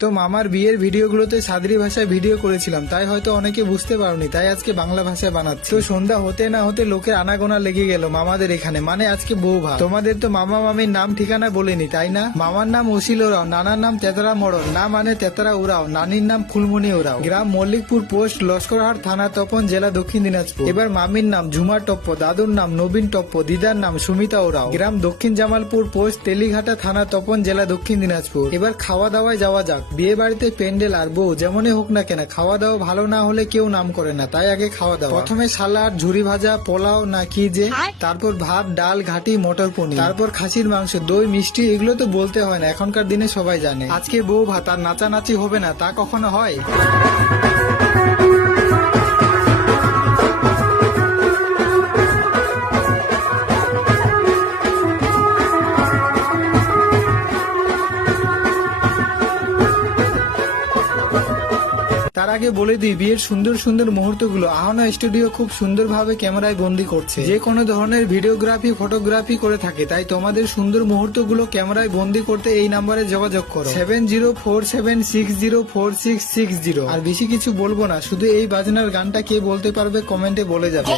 তো মামার বিয়ের ভিডিওগুলোতে সাদরি ভাষায় ভিডিও করেছিলাম, তাই হয়তো অনেকে বুঝতে পারোনি, তাই আজকে বাংলা ভাষায় বানাচ্ছি। তো সন্ধ্যা হতে না হতে লোকের আনাগোনা লেগে গেল মামাদের এখানে, মানে আজকে বউ ভাত। তোমাদের তো মামা মামির নাম ঠিকানা বলেনি, তাই না? মামার নাম অসিল ওরাও, নানার নাম তেতরা মরণ, না মানে তেতরা উরাও, নানির নাম ফুলমণি ওরাও, গ্রাম মল্লিকপুর, পোস্ট লস্করহাট, থানা তপন, জেলা দক্ষিণ দিনাজপুর। এবার মামির নাম ঝুমা টপ্প, দাদুর নাম নবীন টপ্প, দিদার নাম সুমিতা ওরাও, গ্রাম দক্ষিণ জামালপুর, পোস্ট তেলিঘাটা, থানা তপন, জেলা দক্ষিণ দিনাজপুর। এবার খাওয়া দাওয়ায় যাওয়া যাক। বিয়ে বাড়িতে প্যান্ডেল আর বউ যেমনই হোক না কেন, খাওয়া দাওয়া ভালো না হলে কেউ নাম করে না, তাই আগে খাওয়া দাওয়া। প্রথমে সালাড, ঝুরি ভাজা, পোলাও না কি যে, তারপর ভাত, ডাল, ঘাটি, মটর পনির, তারপর খাসির মাংস, দই, মিষ্টি, এগুলো তো বলতে হয় না, এখনকার দিনে সবাই জানে। আজকে বউ ভাত আর নাচানাচি হবে না, তা কখনো হয়? তার আগে বলে দিই, বিয়ের সুন্দর সুন্দর মুহূর্তগুলো আহনা স্টুডিও খুব সুন্দরভাবে ক্যামেরায় বন্দি করছে। যে কোনো ধরনের ভিডিওগ্রাফি, ফটোগ্রাফি করে থাকে, তাই তোমাদের সুন্দর মুহূর্তগুলো ক্যামেরায় বন্দি করতে এই নাম্বারে যোগাযোগ করো 7047604660। আর বেশি কিছু বলবো না, শুধু এই বাজনার গানটা কে বলতে পারবে কমেন্টে বলে যাবে।